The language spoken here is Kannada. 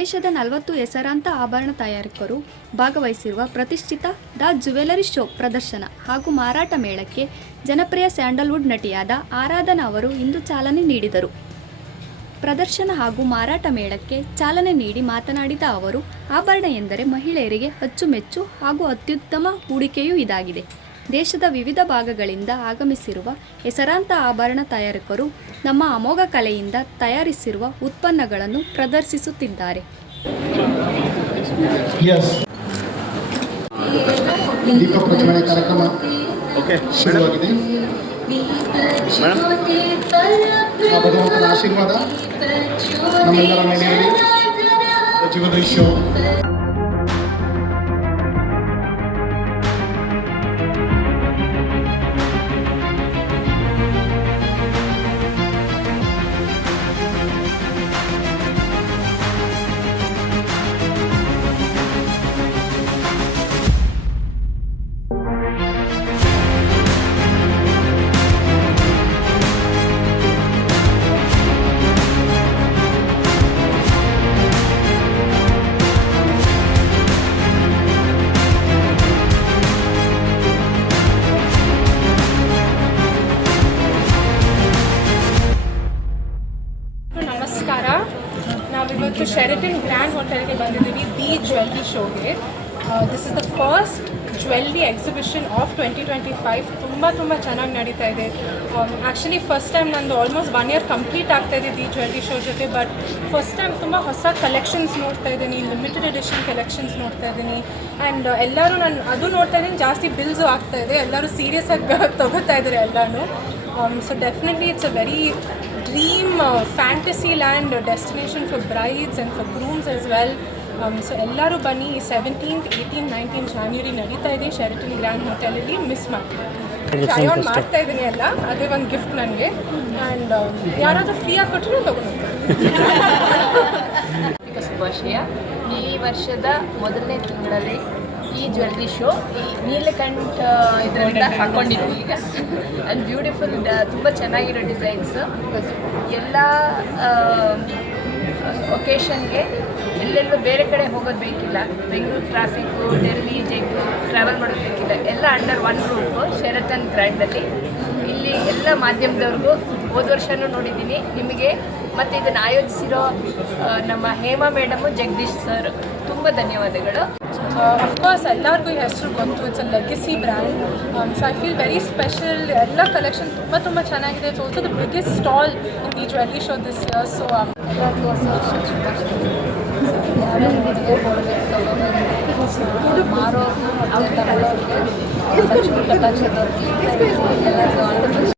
ದೇಶದ ನಲವತ್ತು ಹೆಸರಾಂತ ಆಭರಣ ತಯಾರಕರು ಭಾಗವಹಿಸಿರುವ ಪ್ರತಿಷ್ಠಿತ ದ ಜ್ಯುವೆಲರಿ ಶೋ ಪ್ರದರ್ಶನ ಹಾಗೂ ಮಾರಾಟ ಮೇಳಕ್ಕೆ ಜನಪ್ರಿಯ ಸ್ಯಾಂಡಲ್ವುಡ್ ನಟಿಯಾದ ಆರಾಧನಾ ಅವರು ಇಂದು ಚಾಲನೆ ನೀಡಿದರು. ಪ್ರದರ್ಶನ ಹಾಗೂ ಮಾರಾಟ ಮೇಳಕ್ಕೆ ಚಾಲನೆ ನೀಡಿ ಮಾತನಾಡಿದ ಅವರು, ಆಭರಣ ಎಂದರೆ ಮಹಿಳೆಯರಿಗೆ ಅಚ್ಚುಮೆಚ್ಚು ಹಾಗೂ ಅತ್ಯುತ್ತಮ ಹೂಡಿಕೆಯೂ ಇದಾಗಿದೆ. ದೇಶದ ವಿವಿಧ ಭಾಗಗಳಿಂದ ಆಗಮಿಸಿರುವ ಹೆಸರಾಂತ ಆಭರಣ ತಯಾರಕರು ನಮ್ಮ ಅಮೋಘ ಕಲೆಯಿಂದ ತಯಾರಿಸಿರುವ ಉತ್ಪನ್ನಗಳನ್ನು ಪ್ರದರ್ಶಿಸುತ್ತಿದ್ದಾರೆ. ಎಸ್ ಶೆರಟನ್ ಗ್ರ್ಯಾಂಡ್ ಹೋಟೆಲ್ಗೆ ಬಂದಿದ್ದೀವಿ the jewellery ಶೋಗೆ this is the first jewellery exhibition of twenty twenty five ತುಂಬ ತುಂಬ ಚೆನ್ನಾಗಿ ನಡೀತಾ ಇದೆ. ಆ್ಯಕ್ಚುಲಿ ಫಸ್ಟ್ ಟೈಮ್ ನಂದು ಆಲ್ಮೋಸ್ಟ್ ಒನ್ ಇಯರ್ ಕಂಪ್ಲೀಟ್ ಆಗ್ತಾ ಇದೆ ದಿ ಜ್ಯುವೆಲ್ರಿ ಶೋ ಜೊತೆ ಬಟ್ ಫಸ್ಟ್ ಟೈಮ್ ತುಂಬ ಹೊಸ ಕಲೆಕ್ಷನ್ಸ್ ನೋಡ್ತಾ ಇದ್ದೀನಿ ಲಿಮಿಟೆಡ್ ಎಡಿಷನ್ ಕಲೆಕ್ಷನ್ಸ್ ನೋಡ್ತಾ ಇದ್ದೀನಿ. ಆ್ಯಂಡ್ ಎಲ್ಲರೂ ನಾನು, ಅದು ನೋಡ್ತಾ ಇದ್ದೀನಿ, ಜಾಸ್ತಿ ಬಿಲ್ಸು ಆಗ್ತಾ ಇದೆ. ಎಲ್ಲರೂ ಸೀರಿಯಸ್ ಆಗಿ ತಗೋತಾ ಇದ್ದಾರೆ ಎಲ್ಲನೂ. So definitely it's a very dream fantasy land destination for brides and for grooms as well so ಎಲ್ಲರೂ ಬನ್ನಿ. ಸೆವೆಂಟೀನ್ತ್ ಏಯ್ಟೀನ್ ನೈನ್ಟೀನ್ ಜಾನ್ವರಿ ನಡೀತಾ ಇದೆ ಶೆರಟನ್ ಗ್ರ್ಯಾಂಡ್ ಹೋಟೆಲಲ್ಲಿ ಮಿಸ್ ಮಾಡಿ ಟ್ರೈ ಆನ್ ಮಾಡ್ತಾ ಇದ್ದೀನಿ ಎಲ್ಲ. ಅದೇ ಒಂದು ಗಿಫ್ಟ್ ನನಗೆ ಆ್ಯಂಡ್ ಯಾರಾದರೂ ಫ್ರೀಯಾಗಿ ಕೊಟ್ಟರೆ ತೊಗೊಂಡು ತಗೊಂಡು ಶುಭಾಶಯ ಈ ವರ್ಷದ ಮೊದಲನೇ ತಿಂಗಳಲ್ಲಿ ಈ ಜ್ಯುವೆಲ್ರಿ ಶೋ ಈ ನೀಲಕಂಠ ಇದರಿಂದ ಹಾಕೊಂಡಿದ್ವಿ ಈಗ. ಆ್ಯಂಡ್ ಬ್ಯೂಟಿಫುಲ್ ತುಂಬ ಚೆನ್ನಾಗಿರೋ ಡಿಸೈನ್ಸ್ ಎಲ್ಲ ಒಕೇಶನ್ಗೆ ಎಲ್ಲೆಲ್ಲೂ ಬೇರೆ ಕಡೆ ಹೋಗೋದು ಬೇಕಿಲ್ಲ. ಬೆಂಗಳೂರು ಟ್ರಾಫಿಕ್ಕು ಡೆಲ್ಲಿ ಜೈಪು ಟ್ರಾವೆಲ್ ಮಾಡೋದು ಬೇಕಿಲ್ಲ. ಎಲ್ಲ ಅಂಡರ್ ಒನ್ ರೂಪ್ ಶೆರಟನ್ ಗ್ರ್ಯಾಂಡಲ್ಲಿ ಇಲ್ಲಿ ಎಲ್ಲ ಮಾಧ್ಯಮದವ್ರಿಗೂ ಹೋದ ವರ್ಷನೂ ನೋಡಿದ್ದೀನಿ. ನಿಮಗೆ ಮತ್ತು ಇದನ್ನು ಆಯೋಜಿಸಿರೋ ನಮ್ಮ ಹೇಮಾ ಮೇಡಮು ಜಗದೀಶ್ ಸರ್ ತುಂಬ ಧನ್ಯವಾದಗಳು. ಅಫ್ಕೋರ್ಸ್ ಎಲ್ಲರಿಗೂ ಈ ಹೆಸರು ಗೊತ್ತು it's a legacy brand so I feel very special ಎಲ್ಲ ಕಲೆಕ್ಷನ್ ತುಂಬ ತುಂಬ ಚೆನ್ನಾಗಿದೆ it's also the biggest stall in the jewellery show this year so ಎಲ್ಲರಿಗೂ ಹೊಸ ವರ್ಷ ಶುಭಾಶಯಗಳು ಯಾರ್ಯಾರು ಮದುವೆ ಕೊಡಬೇಕು ತಗೊಂಡು ಮಾರೋರ್ಗೂ ಮತ್ತು ತಗೊಳ್ಳೋರಿಗೆ